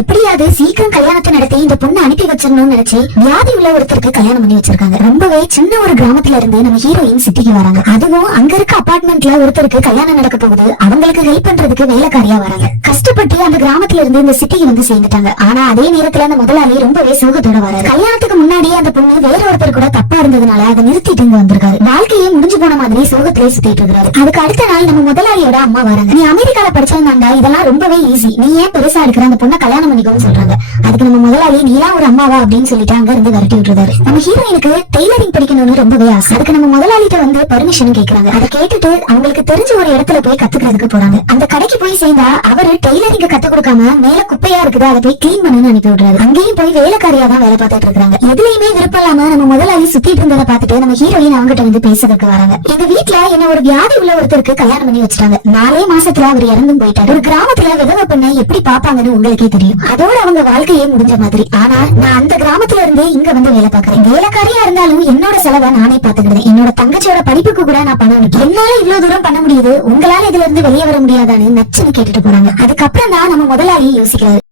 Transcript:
எப்படியாவது சீக்கிரம் கல்யாணத்தை நடத்தி இந்த பொண்ணு அனுப்பி வச்சிடணும்னு நினைச்சு வியாதி உள்ள ஒருத்தருக்கு கல்யாணம் பண்ணி வச்சிருக்காங்க. ரொம்பவே சின்ன ஒரு கிராமத்துல இருந்து நம்ம ஹீரோயின் சிட்டிக்கு வராங்க. அதுவும் அங்க இருக்க அபார்ட்மெண்ட்ல ஒருத்தருக்கு கல்யாணம் நடக்க போகுது. அவங்களுக்கு ஹெல்ப் பண்றதுக்கு வேலைக்காரியா வராங்க. கஷ்டப்பட்டு அந்த கிராமத்துல இருந்து இந்த சிட்டிக்கு வந்து சேர்ந்துட்டாங்க. ஆனா அதே நேரத்துல அந்த முதலாளி ரொம்பவே சோகத்தோட வராரு. கல்யாணத்துக்கு முன்னாடி அந்த பொண்ணு வேற ஒருத்தர் கூட தப்பா இருந்ததுனால அதை நிறுத்திட்டு இங்க வந்திருக்காரு. வாழ்க்கையே முடிஞ்சு போன மாதிரி சோகத்திலே சுத்திட்டு இருக்காரு. அதுக்கு அடுத்த நாள் நம்ம முதலாளியோட அம்மா வராங்க. நீ அமெரிக்கால படிச்சிருந்தாண்டா, இதெல்லாம் ரொம்பவே ஈஸி, நீ ஏன் பெருசா இருக்கிற, அந்த பொண்ணை கல்யாணம் பண்ணிக்கோன்னு சொல்றாங்க. அதுக்கு நம்ம முதலாளி நீலாம் ஒரு அம்மாவா அப்படின்னு சொல்லிட்டு அங்க இருந்து விரட்டி விட்டுறாரு. நம்ம ஹீரோயினுக்கு டெய்லரிங் படிக்கணும்னு ரொம்பவே ஆசை. அதுக்கு நம்ம முதலாளிட்ட வந்து பர்மிஷன் கேக்குறாங்க. அதை கேட்டுட்டு அவங்களுக்கு தெரிஞ்ச ஒரு இடத்துல போய் கத்துக்கிறதுக்கு போறாங்க. அந்த கடைக்கு போய் சேர்ந்தா அவரு டெய்லரிங் கத்து கொடுக்காம மேல குப்பையா இருக்குது, அதை போய் கிளீன் பண்ணு அனுப்பி விடுறாரு. அங்கேயும் போய் வேலைக்காரியா தான் வேலை பார்த்துட்டு இருக்காங்க. எதுலயுமே விருப்பம் இல்லாம நம்ம முதலாளி சுத்திட்டு இருந்ததை பார்த்துட்டு நம்ம ஹீரோயின் அவங்ககிட்ட வந்து பேசுறதுக்கு வராங்க. எங்க வீட்டுல என்ன ஒரு வியாதி உள்ள ஒருத்தருக்கு கல்யாணம் பண்ணி வச்சுட்டாங்க. 4 மாசத்துல அவர் இறந்தும் போயிட்டாரு. ஒரு கிராமத்துல விதவை பெண்ணை எப்படி பாப்பாங்கன்னு உங்களுக்கே தெரியும். அதோட அவங்க வாழ்க்கையே முடிஞ்ச மாதிரி. ஆனா நான் அந்த கிராமத்துல இருந்து இங்க வந்து வேலை பாக்குறேன். வேலைக்காரியா இருந்தாலும் என்னோட செலவை நானே பாத்துக்கிறேன். என்னோட தங்கச்சியோட படிப்புக்கு கூட நான் பணம் என்னால இவ்வளவு தூரம் பண்ண முடியுது, உங்களால இதுல இருந்து வெளியே வர முடியாதான்னு நச்சுன்னு கேட்டுட்டு போறாங்க. அதுக்கப்புறம் தான் நம்ம முதலாளி யோசிக்கிறாரு.